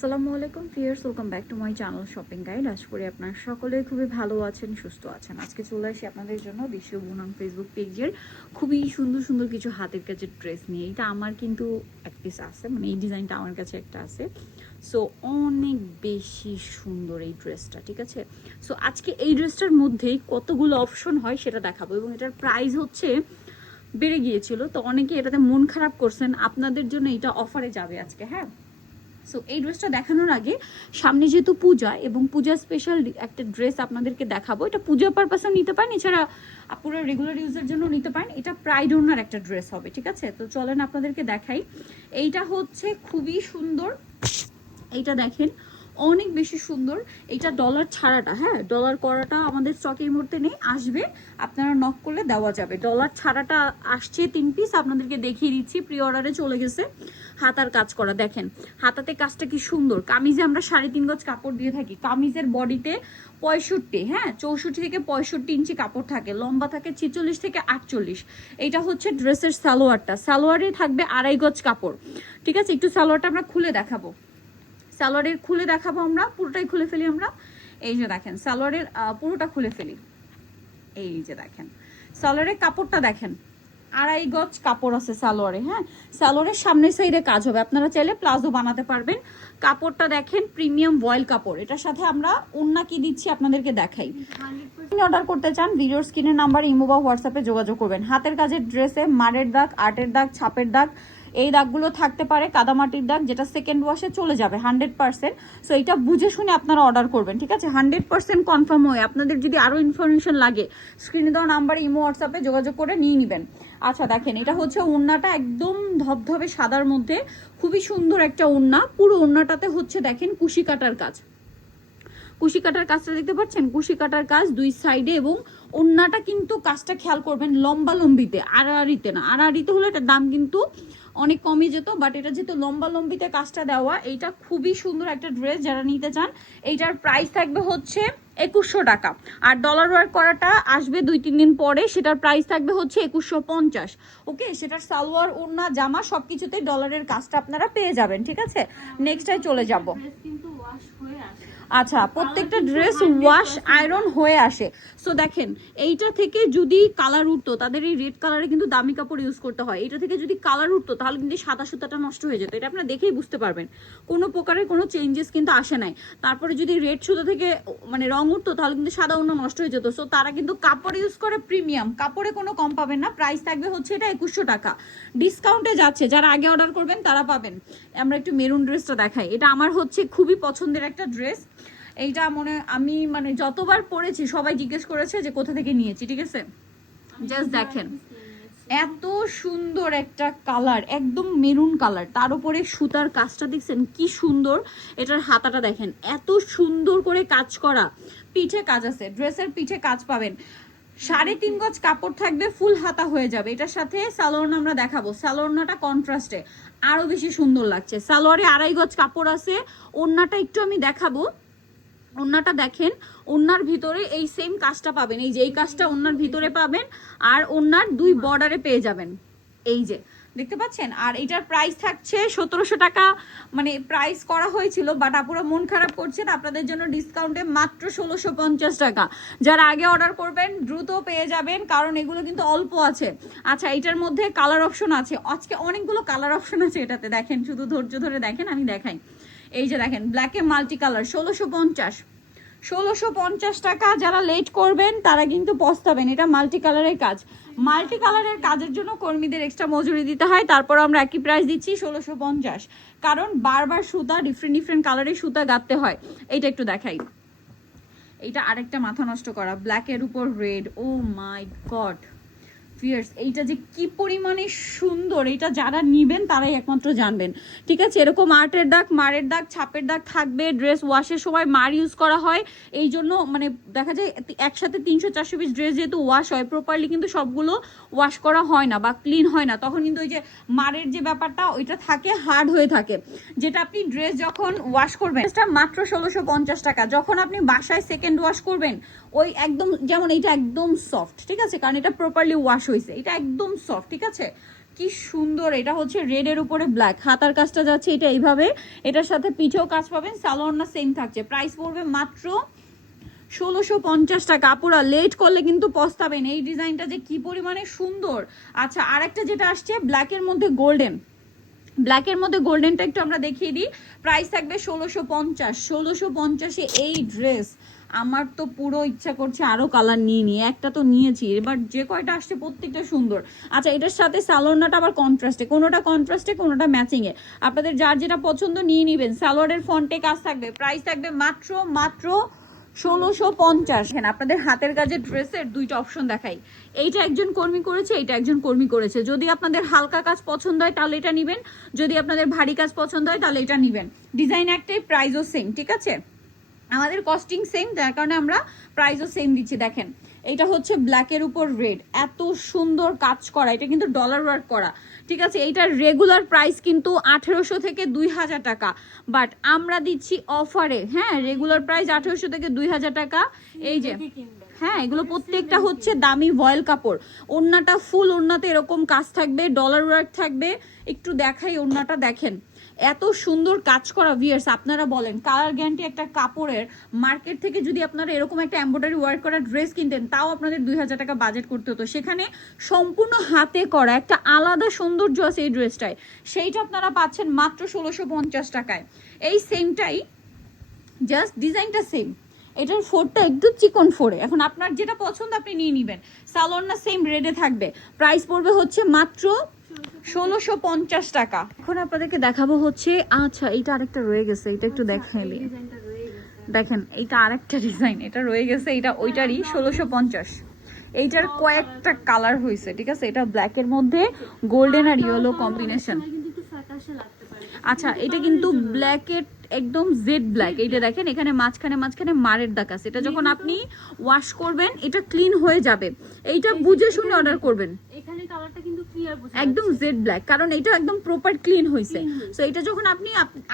আসসালামু আলাইকুম viewers, welcome back to my channel shopping guide. আশা করি আপনারা সকলে খুবই ভালো আছেন, সুস্থ আছেন। আজকে চলে আসি আপনাদের জন্য দেশীয় বুনন ফেসবুক পেজের খুবই সুন্দর সুন্দর কিছু হাতের কাজের ড্রেস নিয়ে। এটা আমার কিন্তু এক পিস আছে, মানে এই ডিজাইনটা আমার কাছে একটা আছে। সো অনেক বেশি সুন্দর এই ড্রেসটা, ঠিক আছে। সো আজকে এই ড্রেসটার মধ্যেই কতগুলো অপশন হয় সেটা দেখাবো, এবং এটার প্রাইস হচ্ছে বেড়ে গিয়েছিল, তো অনেকে এটাতে মন খারাপ করছেন। আপনাদের জন্য এটা অফারে যাবে আজকে, হ্যাঁ। সো এই ড্রেসটা দেখানোর আগে, সামনে যেহেতু পূজা এবং পূজা স্পেশাল একটা ড্রেস আপনাদেরকে দেখাবো। এটা পূজা পারপাসেও নিতে পারেন, এছাড়া পুরো রেগুলার ইউজের জন্য নিতে পারেন। এটা প্রাইড ওনার একটা ড্রেস হবে, ঠিক আছে। তো চলেন আপনাদেরকে দেখাই। এইটা হচ্ছে খুবই সুন্দর, এইটা দেখেন অনেক বেশি সুন্দর। এটা ডলার ছাড়াটা, হ্যাঁ, ডলার করাটা আমাদের স্টকে এই মুহূর্তে নেই, আসবে, আপনারা নক করলে দেওয়া যাবে। ডলার ছাড়াটা আসছে 3 পিস, আপনাদেরকে দেখিয়ে দিচ্ছি। প্রি অর্ডারে চলে গেছে। হাতার কাজ করা দেখেন, হাতাতে কাজটা কি সুন্দর। কামিজে আমরা 3.5 গজ কাপড় দিয়ে থাকি। কামিজের বডিতে 65, হ্যাঁ, 64 থেকে 65 ইঞ্চি কাপড় থাকে, লম্বা থাকে 46 থেকে 48। এইটা হচ্ছে ড্রেসের সালোয়ারটা। সালোয়ারে থাকবে 2.5 গজ কাপড়, ঠিক আছে। একটু সালোয়ারটা আমরা খুলে দেখাবো। সালোয়ারের খুলে দেখাবো, আমরা পুরোটাই খুলে ফেলি আমরা। এই যে দেখেন সালোয়ারের পুরোটা খুলে ফেলি। এই যে দেখেন সালোয়ারের কাপড়টা দেখেন, 2.5 গজ কাপড় আছে সালোয়ারে, হ্যাঁ। সালোয়ারের সামনের সাইডে কাজ হবে, আপনারা চাইলে প্লাজো বানাতে পারবেন। কাপড়টা দেখেন প্রিমিয়াম ভয়েল কাপড়। এটার সাথে আমরা ওন্না কি দিচ্ছি আপনাদেরকে দেখাই। অর্ডার করতে চান ভিডিওর স্ক্রিনের নাম্বার, ইমো বা হোয়াটসঅ্যাপে যোগাযোগ করবেন। হাতের কাজের ড্রেসে মারের দাগ, আর্টের দাগ, ছাপের দাগ, এই দাগগুলো থাকতে পারে, কাদামাটির দাগ, যেটা সেকেন্ড ওয়াশে চলে যাবে 100%। সো এটা বুঝে শুনে আপনারা অর্ডার করবেন, ঠিক আছে। 100% কনফার্ম হয়ে, আপনাদের যদি আরও ইনফরমেশন লাগে স্ক্রিনে দেওয়া নাম্বারে ইমো হোয়াটসঅ্যাপে যোগাযোগ করে নিয়ে নেবেন। আচ্ছা দেখেন, এটা হচ্ছে ওড়নাটা একদম ধবধবে সাদার মধ্যে, খুবই সুন্দর একটা ওড়না। পুরো ওড়নাটাতে হচ্ছে দেখেন কুশি কাটার কাজ। কুশি কাটার কাজটা দেখতে পাচ্ছেন, কুশি কাটার কাজ 2 সাইডে। এবং ওড়নাটা কিন্তু কাজটা খেয়াল করবেন লম্বা লম্বিতে, আড়াআড়িতে না। আড়াআড়িতে হলে এটার দাম কিন্তু অনেক কমই যেত, বাট এটা যেহেতু লম্বা লম্বিতে কাজটা দেওয়া, এইটা খুবই সুন্দর একটা ড্রেস। যারা নিতে চান, এইটার প্রাইস থাকবে হচ্ছে 2100 টাকা। আর ডলার ওয়ার্ক করাটা আসবে 2-3 দিন পরে, সেটার প্রাইস থাকবে হচ্ছে 2150। ওকে, সেটার সালোয়ার, ওড়না, জামা সবকিছুতে ডলারের কাজটা আপনারা পেয়ে যাবেন, ঠিক আছে। নেক্সটে চলে যাব। আচ্ছা, প্রত্যেকটা ড্রেস ওয়াশ আয়রন হয়ে আসে। সো দেখেন, এইটা থেকে যদি কালার উঠতো, তাদের এই রেড কালারে কিন্তু দামি কাপড় ইউজ করতে হয়। এটা থেকে যদি কালার উঠতো তাহলে কিন্তু সাদা সুতাটা নষ্ট হয়ে যেত। এটা আপনারা দেখেই বুঝতে পারবেন, কোনো প্রকারের কোনো চেঞ্জেস কিন্তু আসে নাই। তারপরে যদি রেড সুতা থেকে মানে রং উঠতো তাহলে কিন্তু সাদা অন্য নষ্ট হয়ে যেত। সো তারা কিন্তু কাপড় ইউজ করে প্রিমিয়াম, কাপড়ে কোনো কম পাবেন না। প্রাইস থাকবে হচ্ছে এটা 2100 টাকা। ডিসকাউন্টে যাচ্ছে, যারা আগে অর্ডার করবেন তারা পাবেন। আমরা একটু মেরুন ড্রেসটা দেখাই। এটা আমার হচ্ছে খুবই পছন্দের একটা ড্রেস। এইটা আমি যতবার পরেছি সবাই জিজ্ঞেস করেছে যে কোথা থেকে নিয়েছি, ঠিক আছে। জাস্ট দেখেন এত সুন্দর একটা কালার, একদম মেরুন কালার, তার উপরে সুতার কাজটা দেখছেন কি সুন্দর। এটার হাতাটা দেখেন এত সুন্দর করে কাজ করা, পিঠে কাজ আছে, ড্রেসের পিঠে কাজ পাবেন। 3.5 গজ কাপড় থাকবে, ফুল হাতা হয়ে যাবে। এটার সাথে সালোয়ার আমরা দেখাবো, সালোয়ারটা কন্ট্রাস্টে আরো বেশি সুন্দর লাগছে। সালোয়ারে 2.5 গজ কাপড় আছে। ওড়নাটা একটু আমি দেখাবো। ওড়নাটা দেখেন, ওড়নার ভিতরে এই সেম কাজটা পাবেন, এই যে এই কাজটা ওড়নার ভিতরে পাবেন, আর ওড়নার 2 বর্ডারে পেয়ে যাবেন, এই যে দেখতে পাচ্ছেন। আর এটার প্রাইস থাকছে 1700 টাকা, মানে প্রাইস করা হয়েছিল, বাট আপুরা মন খারাপ করছেন, আপনাদের জন্য ডিসকাউন্টে মাত্র 1650 টাকা। যারা আগে অর্ডার করবেন দ্রুত পেয়ে যাবেন, কারণ এগুলো কিন্তু অল্প আছে। আচ্ছা, এটার মধ্যে কালার অপশন আছে, আজকে অনেকগুলো কালার অপশন আছে এটাতে, দেখেন শুধু ধৈর্য ধরে দেখেন, আমি দেখাই। এই যে দেখেন ব্ল্যাকে মাল্টি কালার, 1650 টাকা। যারা লেট করবেন তারা কিন্তু পস্তাবেন। এটা মাল্টি কালারের কাজ, মাল্টি কালারের কাজের জন্য কর্মীদের এক্সট্রা মজুরি দিতে হয়। তারপর আমরা একই প্রাইস দিচ্ছি 1650, কারণ বারবার সুতা ডিফারেন্ট কালারের সুতা গাঁথতে হয়। এইটা একটু দেখাই। এইটা আরেকটা মাথা নষ্ট করা, ব্ল্যাকের উপর রেড, ও মাই গড ফিয়ার্স, এইটা যে কি পরিমাণে সুন্দর, এটা যারা নিবেন তারাই একমাত্র জানবেন, ঠিক আছে। এরকম আর্টের দাগ, মারের দাগ, ছাপের দাগ থাকবে। ড্রেস ওয়াশের সময় মার ইউজ করা হয়, এই জন্য দেখা যায় একসাথে 300-400 পিস ড্রেস যেহেতু ওয়াশ হয় প্রপারলি, কিন্তু সবগুলো ওয়াশ করা হয় না বা ক্লিন হয় না, তখন কিন্তু ওই যে মারের যে ব্যাপারটা ওইটা থাকে, হার্ড হয়ে থাকে, যেটা আপনি ড্রেস যখন ওয়াশ করবেন এটা মাত্র 1650 টাকা। যখন আপনি বাসায় সেকেন্ড ওয়াশ করবেন, ওই একদম যেমন এইটা একদম সফট, ঠিক আছে, কারণ এটা প্রপারলি ওয়াশ হয়েছে, এটা একদম সফট, ঠিক আছে। কি সুন্দর, এটা হচ্ছে রেডের উপরে ব্ল্যাক, হাতার কাজটা যাচ্ছে এটা এইভাবে, এটার সাথে পিঠেও কাজ পাবেন, সালোয়ার না সেম থাকছে। প্রাইস পড়বে মাত্র 1650 টাকা। আপুরা লেট করলে কিন্তু পস্তাবেন, এই ডিজাইনটা যে কি পরিমাণে সুন্দর। আচ্ছা আরেকটা যেটা আসছে ব্ল্যাকের মধ্যে গোল্ডেন, ব্ল্যাকের মধ্যে গোল্ডেনটা একটু আমরা দেখিয়ে দিই। প্রাইস থাকবে 1650। 1650-এ এই ড্রেস আমার তো পুরো ইচ্ছা করছে আরো কালার নিয়ে একটা তো নিয়েছি, এবার যে কয়টা আসছে প্রত্যেকটা সুন্দর। আচ্ছা এটার সাথে সালোয়ারটা আবার কন্ট্রাস্টে, কোনোটা কন্ট্রাস্টে কোনোটা ম্যাচিং এ, আপনাদের যার যেটা পছন্দ নিয়ে নেবেন। সালোয়ারের ফন্টে কাজ থাকবে। প্রাইস থাকবে মাত্র 1650। আপনাদের হাতের কাজের ড্রেসের দুইটা অপশন দেখাই, এইটা একজন কর্মী করেছে, এইটা একজন কর্মী করেছে। যদি আপনাদের হালকা কাজ পছন্দ হয় তাহলে এটা নেবেন, যদি আপনাদের ভারী কাজ পছন্দ হয় তাহলে এটা নেবেন। ডিজাইন একটাই, প্রাইসও সেম, ঠিক আছে, আমাদের কস্টিং সেম, যার কারণে আমরা প্রাইসও সেম দিচ্ছি। দেখেন এটা হচ্ছে ব্ল্যাকের উপর রেড, এত সুন্দর কাজ করা, এটা কিন্তু ডলার ওয়ার্ক করা, ঠিক আছে। এইটার রেগুলার প্রাইস কিন্তু 1800 থেকে 2000 টাকা, বাট আমরা দিচ্ছি অফারে, হ্যাঁ রেগুলার প্রাইস 1800 থেকে 2000 টাকা। এই যে হ্যাঁ এগুলো প্রত্যেকটা হচ্ছে দামি ভয়েল কাপড়, ওড়নাটা ফুল, ওড়নাতে এরকম কাজ থাকবে, ডলার ওয়ার্ক থাকবে। একটু দেখাই ওড়নাটা, দেখেন এত সুন্দর কাজ করা। ভিয়ার্স আপনারা বলেন, কালার গ্যারান্টি একটা কাপড়ের মার্কেট থেকে যদি আপনারা এরকম একটা এমব্রয়ডারি ওয়ার্ক করা ড্রেস কিনতেন তাও আপনাদের 2000 টাকা বাজেট করতে হতো, সেখানে সম্পূর্ণ হাতে করা একটা আলাদা সৌন্দর্য আছে এই ড্রেসটায়, সেইটা আপনারা পাচ্ছেন মাত্র 1650 টাকায়। এই সেমটাই, জাস্ট ডিজাইনটা সেম, এটার ফোরটা একটু চিকন ফোরে। এখন আপনার যেটা পছন্দ আপনি নিয়ে নেবেন। সালোয়ার না সেম রেডে থাকবে। প্রাইস পড়বে হচ্ছে মাত্র 1650 টাকা। এখন আপনাদেরকে দেখাবো হচ্ছে, আচ্ছা এইটা আরেকটা রয়ে গেছে, এটা একটু দেখাইলি, দেখেন এইটা আরেকটা ডিজাইন, এটা রয়ে গেছে, এটা ওইটারই 1650। এইটার কয়েকটা কালার হয়েছে, ঠিক আছে, এটা ব্ল্যাকের মধ্যে গোল্ডেন আর ইয়েলো কম্বিনেশন। আচ্ছা এটা কিন্তু ব্ল্যাকের একদম জেড ব্ল্যাক, এইটা দেখেন এখানে মাঝখানে মারের দাগ আছে, এটা যখন আপনি ওয়াশ করবেন এটা ক্লিন হয়ে যাবে। এইটা বুঝে শুনে অর্ডার করবেন, এখানে কালারটা কিন্তু ক্লিয়ার বোঝা যাচ্ছে, একদম জেড ব্ল্যাক, কারণ এটা একদম প্রপার ক্লিন হয়েছে। সো এটা যখন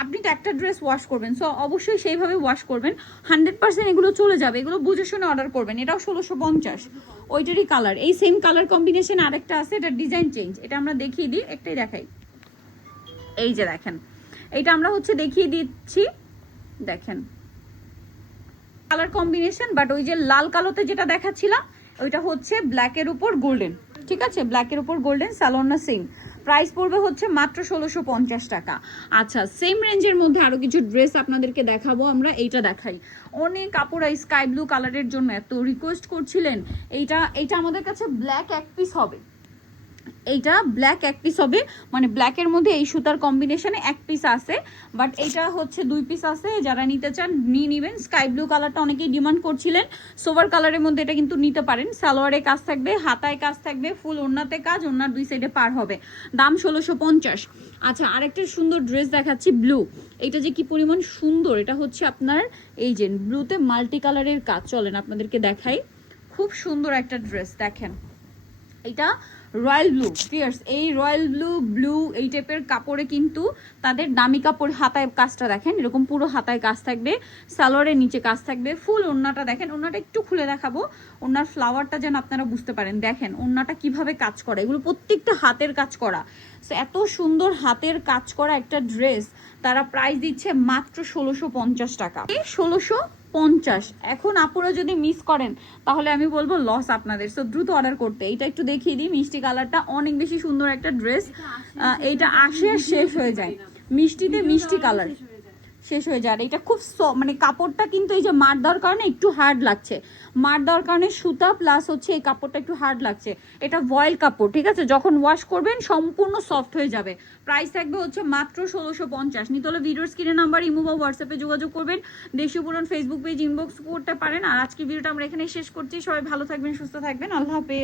আপনি তো একটা ড্রেস ওয়াশ করবেন, সো অবশ্যই সেইভাবে ওয়াশ করবেন, 100% এগুলো চলে যাবে, এগুলো বুঝে শুনে অর্ডার করবেন। এটাও 1650, ওইটারই কালার, এই সেম কালার কম্বিনেশন আরেকটা আছে, এটা ডিজাইন চেঞ্জ, এটা আমরা দেখিয়ে দিই, একটাই দেখাই। এই যে দেখেন এটা আমরা হচ্ছে দেখিয়ে দিচ্ছি, দেখেন কালার কম্বিনেশন, বাট ওই যে লাল কালোতে যেটা দেখাচ্ছিলাম ওইটা হচ্ছে ব্ল্যাকের উপর গোল্ডেন, ঠিক আছে, ব্ল্যাকের উপর গোল্ডেন, সালোয়ার সেম। প্রাইস পড়বে হচ্ছে মাত্র 1650 টাকা। আচ্ছা সেম রেঞ্জের মধ্যে আরো কিছু ড্রেস আপনাদেরকে দেখাবো আমরা, এইটা দেখাই। অনেক কাপড় স্কাই ব্লু কালারের জন্য এত রিকোয়েস্ট করছিলেন, এইটা আমাদের কাছে ব্ল্যাক এক পিস হবে, এইটা ব্ল্যাক এক পিস হবে, মানে ব্ল্যাকের মধ্যে এই সুতার কম্বিনেশনে এক পিস আছে, বাট এইটা হচ্ছে 2 পিস আছে, যারা নিতে চান নিয়ে নেবেন। স্কাই ব্লু কালারটা অনেকেই ডিমান্ড করছিলেন, সোভার কালারের মধ্যে এটা কিন্তু নিতে পারেন। সালোয়ারে কাজ থাকবে, হাতায় কাজ থাকবে, ফুল ওড়নাতে কাজ, ওড়নার 2 সাইডে পার হবে, দাম 1650। আচ্ছা আরেকটা সুন্দর ড্রেস দেখাচ্ছি, ব্লু, এটা যে কি পরিমাণ সুন্দর, এটা হচ্ছে আপনার এই যে ব্লুতে মাল্টি কালারের কাজ, চলেন আপনাদেরকে দেখাই, খুব সুন্দর একটা ড্রেস। দেখেন এটা রয়্যাল ব্লু, ফিয়ার্স এই রয়্যাল ব্লু এই টাইপের কাপড়ে কিন্তু তাদের দামি কাপড়, হাতায় কাজটা দেখেন এরকম পুরো হাতায় কাজ থাকবে, সালোয়ারের নিচে কাজ থাকবে, ফুল ওড়নাটা দেখেন, ওড়নাটা একটু খুলে দেখাবো, ওড়নার ফ্লাওয়ারটা যেন আপনারা বুঝতে পারেন, দেখেন ওড়নাটা কিভাবে কাজ করা, এগুলো প্রত্যেকটা হাতের কাজ করা। সো এত সুন্দর হাতের কাজ করা একটা ড্রেস তারা প্রাইস দিচ্ছে মাত্র 1650 টাকা, 1650। এখন আপুরা যদি মিস করেন তাহলে আমি বলবো লস আপনাদের, সো দ্রুত অর্ডার করতে। এইটা একটু দেখিয়ে দিই, মিষ্টি কালারটা অনেক বেশি সুন্দর একটা ড্রেস, এইটা আসে আর শেষ হয়ে যায়, মিষ্টিতে মিষ্টি কালার শেষ হয়ে যায়। এটা খুব মানে কাপড়টা কিন্তু এই যে মার দেওয়ার কারণে একটু হার্ড লাগছে, মার দেওয়ার কারণে সুতা প্লাস হচ্ছে এই কাপড়টা একটু হার্ড লাগছে, এটা ভয়েল কাপড়, ঠিক আছে, যখন ওয়াশ করবেন সম্পূর্ণ সফট হয়ে যাবে। প্রাইস থাকবে হচ্ছে মাত্র 1650। নিতে হলে ভিডিওর স্ক্রিনে নাম্বার, ইমো বা হোয়াটসঅ্যাপে যোগাযোগ করবেন, দেশীয় পুরান ফেসবুক পেজ ইনবক্স করতে পারেন। আর আজকে ভিডিওটা আমরা এখানে শেষ করছি, সবাই ভালো থাকবেন, সুস্থ থাকবেন, আল্লাহ হাফেজ।